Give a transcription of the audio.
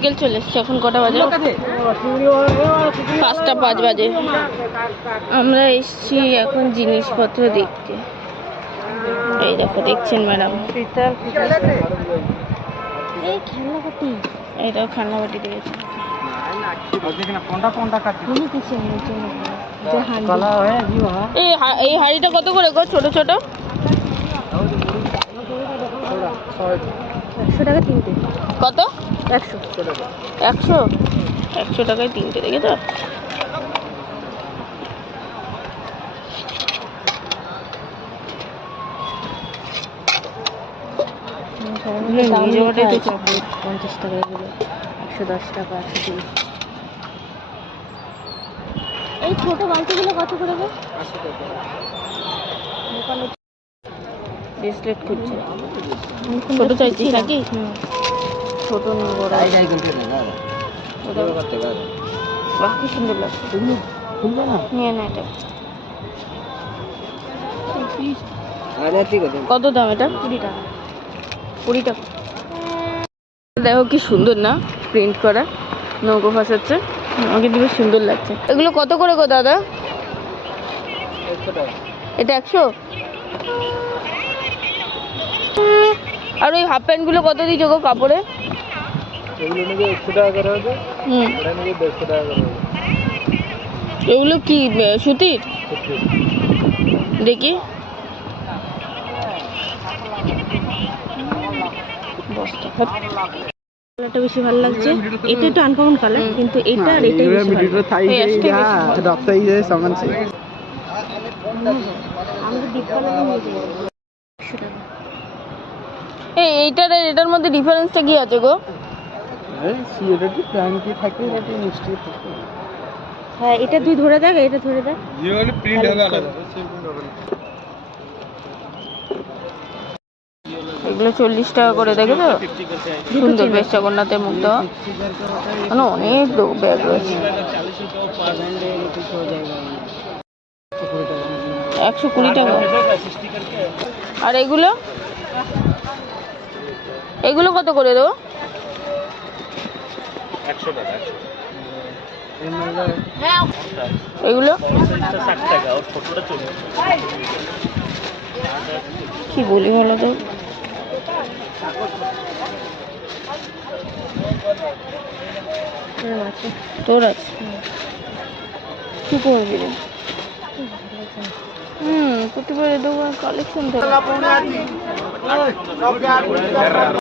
বিকেল চলে এসছে। এখন কটা বাজে? 5:05 বাজে। আমরা এসছি এখন জিনিসপত্র দেখতে। এই দেখো, দেখছেন ম্যাডাম, এইটাও খেলনাবাটি দিয়েছে। এই হাঁড়িটা কত করে গো? ছোট ছোট 100 টাকা তিনটে। কত? 100 টাকা। 100 টাকায় তিনটে, দেখেছো? নিয়ে যাওয়াটাই তো 50 টাকা, এগুলো 110 টাকা, 130। এই ছোট বালতিগুলো কত করে? 80 টাকা। ব্রেসলেট খুঁজছে। ছোট চাইছিস নাকি? ছোট নিয়ে বড়। বাহ, কি সুন্দর লাগছে। নিয়ে না এটা। কত দাম এটা? 20 টাকা। 20 টাকা। দেখো কি সুন্দর না, প্রিন্ট করা নৌকো ভাসাচ্ছে। আমাকে দিবে, সুন্দর লাগছে। এগুলো কত করে গো দাদা? 100 টাকা। এটা 100। আর ওই হাফ প্যান্ট গুলো কত দিয়েছো গো কাপড়ে? এগুলো নেবে 100 টাকা করে হবে। এটা নেবে 150 টাকা করে হবে। এগুলো কি সুতির? দেখি বস্তা। কালারটা বেশি ভালো লাগছে। এটা একটু আনকমন কালার, কিন্তু এটা আর এটাই বেশি ভালো। আমরা ডিপ কালার নিয়ে যাবো 100 টাকা। এইটার আর এটার মধ্যে ডিফারেন্সটা কি আছে গো? সিওরিটি প্যান্টি থাকে, এটা মিষ্টি থাকে। হ্যাঁ, এটা তুই ধরে দেখ, এটা ধরে দেখ। জিওলি প্রিন্ট হবে আলাদা। এগুলো 40 টাকা করে, দেখেছো? সুন্দর, বেশ জগন্নাথের মুখ দেওয়া। মানে অনেক ব্যাগ রয়েছে। 120 টাকা। আর এগুলো এগুলো কত করে দেবো? 100 টাকা। এগুলো কি বলি বলো তো? তোর আছে? কি করবি রে? প্রতিবার দোকান কালেকশন থাকে।